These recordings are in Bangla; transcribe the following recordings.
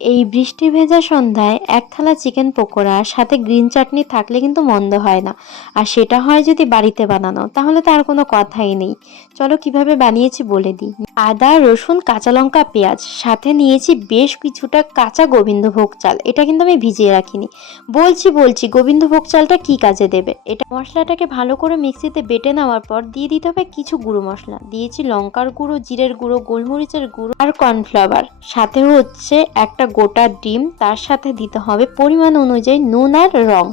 এই বৃষ্টি ভেজা সন্ধ্যায় এক থালা চিকেন পকোড়া সাথে গ্রিন চাটনি থাকলে কিন্তু মন্দ হয় না। আর সেটা হয় যদি বাড়িতে বানানো, তাহলে তো আর কোনো কথাই নেই। চলো কিভাবে বানিয়েছি বলে দিই। আদা, রসুন, কাঁচা লঙ্কা, পেঁয়াজ, সাথে নিয়েছি বেশ কিছুটা কাঁচা গোবিন্দভোগ চাল। এটা কিন্তু আমি ভিজিয়ে রাখিনি। বলছি গোবিন্দভোগ চালটা কি কাজে দেবে। এটা মশলাটাকে ভালো করে মিক্সিতে বেটে নেওয়ার পর দিয়ে দিতে হবে কিছু গুঁড়ো মশলা। দিয়েছি লঙ্কার গুঁড়ো, জিরের গুঁড়ো, গোলমরিচের গুঁড়ো আর কর্নফ্লাওয়ার। সাথে হচ্ছে একটা গোটা ডিম, তার সাথে দিতে হবে পরিমাণ অনুযায়ী নুন আর রং।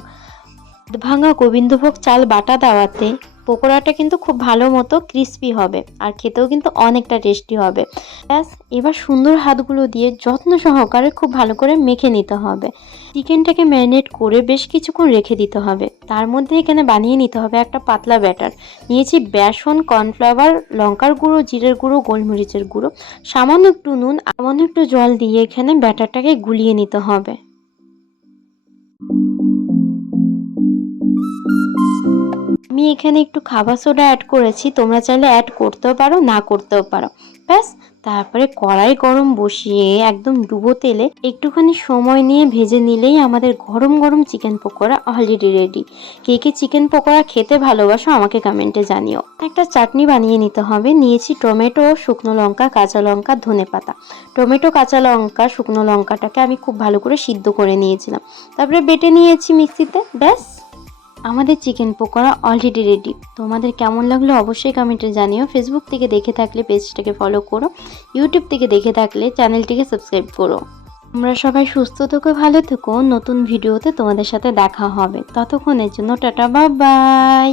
ভাঙা গোবিন্দভোগ চাল বাটা দেওয়াতে পকোড়াটা কিন্তু খুব ভালো মতো ক্রিস্পি হবে আর খেতেও কিন্তু অনেকটা টেস্টি হবে। ব্যাস, এবার সুন্দর হাতগুলো দিয়ে যত্ন সহকারে খুব ভালো করে মেখে নিতে হবে। চিকেনটাকে ম্যারিনেট করে বেশ কিছুক্ষণ রেখে দিতে হবে। তার মধ্যে এখানে বানিয়ে নিতে হবে একটা পাতলা ব্যাটার। নিয়েছি বেসন, কর্নফ্লাওয়ার, লঙ্কার গুঁড়ো, জিরের গুঁড়ো, গোলমরিচের গুঁড়ো, সামান্য একটু নুন, সামান্য একটু জল দিয়ে এখানে ব্যাটারটাকে গুলিয়ে নিতে হবে। আমি এখানে একটু খাবার সোডা অ্যাড করেছি, তোমরা চাইলে অ্যাড করতেও পারো, না করতেও পারো। ব্যাস, তারপরে কড়াই গরম বসিয়ে একদম ডুবো তেলে একটুখানি সময় নিয়ে ভেজে নিলেই আমাদের গরম গরম চিকেন পকোড়া অলরেডি রেডি। কে কে চিকেন পকোড়া খেতে ভালোবাসো আমাকে কমেন্টে জানিও। একটা চাটনি বানিয়ে নিতে হবে। নিয়েছি টমেটো, শুকনো লঙ্কা, কাঁচা লঙ্কা, ধনেপাতা। টমেটো, কাঁচা লঙ্কা, শুকনো লঙ্কাটাকে আমি খুব ভালো করে সিদ্ধ করে নিয়েছিলাম, তারপরে বেটে নিয়েছি মিক্সিতে। ব্যাস, আমাদের চিকেন পকোড়া অলরেডি রেডি। তোমাদের কেমন লাগলো অবশ্যই কমেন্টে জানিও। ফেসবুক থেকে দেখে থাকলে পেজটাকে ফলো করো, ইউটিউব থেকে দেখে থাকলে চ্যানেলটিকে সাবস্ক্রাইব করো। তোমরা সবাই সুস্থ থেকো, ভালো থেকো। নতুন ভিডিওতে তোমাদের সাথে দেখা হবে। ততক্ষণের জন্য টাটা, বাই বাই।